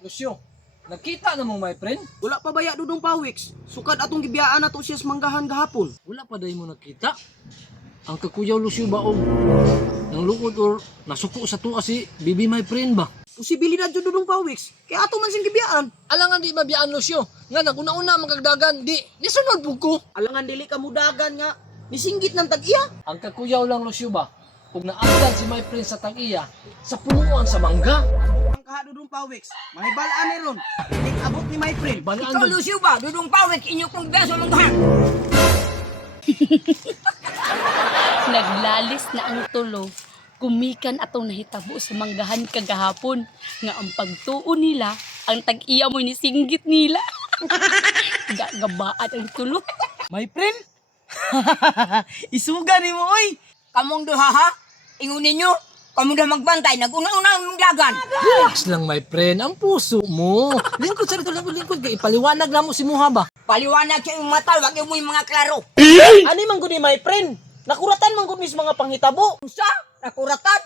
Lucio, nakita na mo my friend? Wala pa baya Dudong Pawiks. Sukad atong gibiyaan nato siya sa manggahan gahapon. Wala pa dahi mo nakita. Ang kakuyaw Lucio ba o nang lukod or nasuko sa tuwa si Bibi my friend ba? Posibilidad jud Dudong Pawiks. Kaya ato man sing gibiyaan. Alangan di mabiyaan Lucio. Nga naguna-una magagdagan di nisunod pug ko. Alangan dili ka mudagan nga nisinggit ng tag-iya. Ang kakuyaw lang Lucio ba? Kung naagdan si my friend sa tag-iya sa punuan sa mangga. Ang kaha Dudong Pawiks, mahibalaan ni ron. Dik abot ni my friend. Balaan Ikaw, doon. Lucio ba? Dudong Pawik, inyo kong beso manggahan. Naglalis na ang tulo. Kumikan atong nahitabo sa manggahan kagahapon nga ang pagtuo nila ang tag-iya mo ni singgit nila. Gagabaan ang tulo. My friend? Isuga ni mo oy. Kamong duha ha? Ingon ninyo, kamong duha magbantay, nag-una-una ang dagan. Relax lang my friend, ang puso mo. Lingkod sa rito, lingkod kay ipaliwanag na mo si Muha ba? Paliwanag sa iyong mata, wag mo yung mga klaro. Ani man gud ni my friend? Nakuratan man gud mis mga panghitabo. Sa, nakuratan.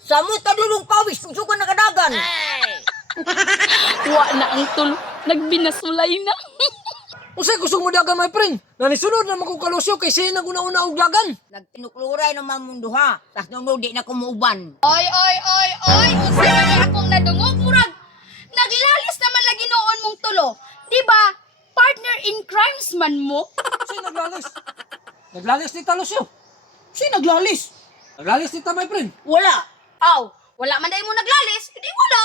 Samot ka Dudong Pawis, kung suka nakadagan. Wa na ang tulo. Nagbinasulay na. Usay gusto mo dagan my friend? Nanisunod na mo kong kalusyo kay siya naguna-una og dagan. Nagtinukluray naman mong duha, tas nung di na kumuuban. Oy! Unsay man ni akong nadungog murag. Naglalis naman lagi noon mong tulo. Di ba? Partner in crimes man mo. Siya naglalis. Naglalis ni Talusyo. Si naglalis. Naglalis ni my friend. Wala. Aw, wala man dahil mo naglalis. Hindi wala.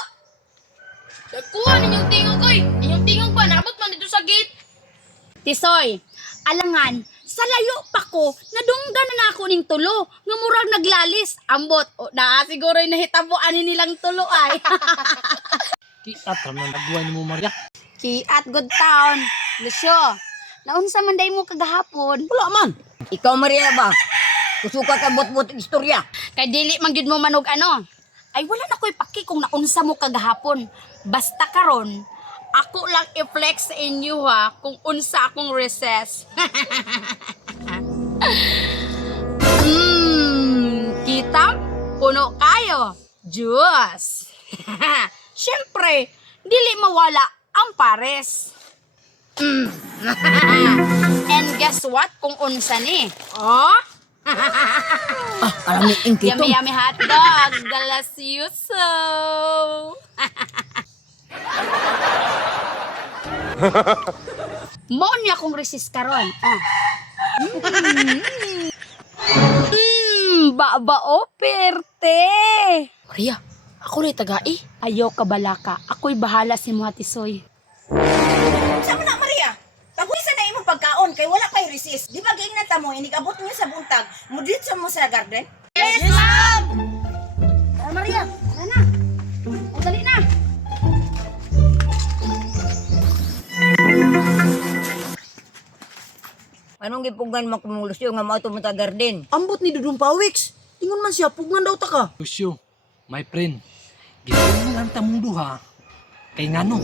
Nagkuha ninyong tingog koy. Inyong tingog ba? Naabot man dito sa gate. Tisoy, alangan, sa layo pa ko, nadunggan na ako ning tulo, nga murag naglalis. Ambot, o na siguro yung nahitabuan nilang tulo ay. Kiat raman nagbuhay ni mo Maria. Kiat good town. Lucio, naunsa man day mo kagahapon? Wala man. Ikaw, Maria ba? Kusuka ka bot-bot istorya. Kay dili man gyud mo manog ano. Ay wala na ko'y paki kung naunsa mo kagahapon. Basta karon, ako lang i-flex sa inyo ha kung unsa akong recess. Kita? Puno kayo. Diyos. Siyempre, dili mawala ang pares. And guess what kung unsa ni? Oh? Alam ni Inky Yummy yummy hotdog, delicioso. Mao niya akong resist karon. Babao perte. Maria, ako rin tagai. Ayaw ka balaka. Ako'y bahala si Muhatisoy. Sama na, Maria. Taguisan na imong pagkaon kay wala kay resist. Di ba giingnan ta mo inigabot niyo sa buntag, muditso mo sa garden? Yes, ma'am! Maria, tara na. O, dali na. Anong gipugan mo kung Lucio nga mao to sa garden? Ambot ni Dudong Pawiks. Ingon man siya pugnan daw ta ka. Lucio, my friend. Gitungan ta mong duha. Kay ngano?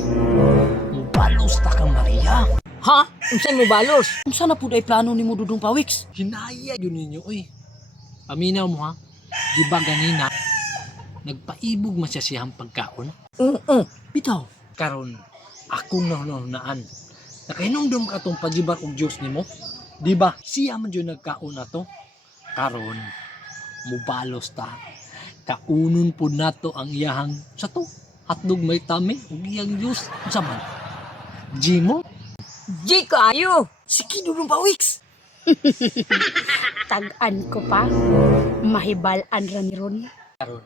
Mubalos ta kang Maria. Ha? Unsay mo balos? Unsa na pud ay plano nimo Dudong Pawiks? Hinaya yun ninyo, oy. Paminaw mo ha. Di ba ganina? Nagpaibog man siya siyang pagkaon. Oo. Bitaw. Karon, akong nahunahunaan. Nakahinumdum ka tong pagibar og Diyos nimo. Di ba? Siya man yun nagkaon na to. Karon, mubalos ta. Kaunon po nato ang iyahang sa to. Hatdog may tami, ug iyang Diyos. Sa man? Jimo? Di kayo. Sige Dudong Pawiks. Tag-an ko pa. Mahibalan ra ni Ron. Karon,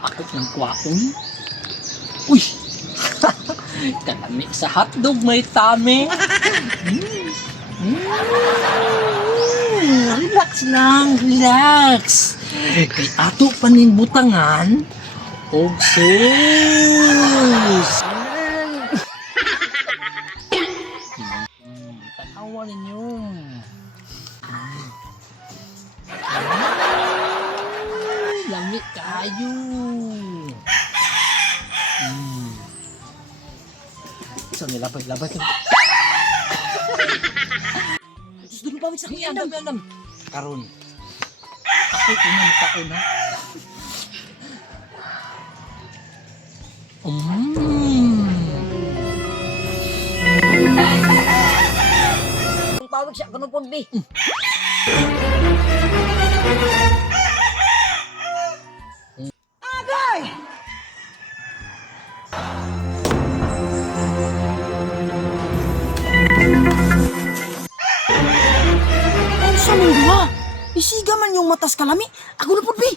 ako ng kwaon. Uy! Kalami sa hotdog may tami. Relax lang, relax. Kay ato paning butangan og sus. Tanawa ninyo. Lami kayo. So, nilabay-labay ka. Sus Dudong Pawiks ako Hindi, yan. alam. Karon. Ako una magkaon ha. siya kuno pod bi. Unsa man duha? Isiga man yung matas kalami. Ako na pod bi.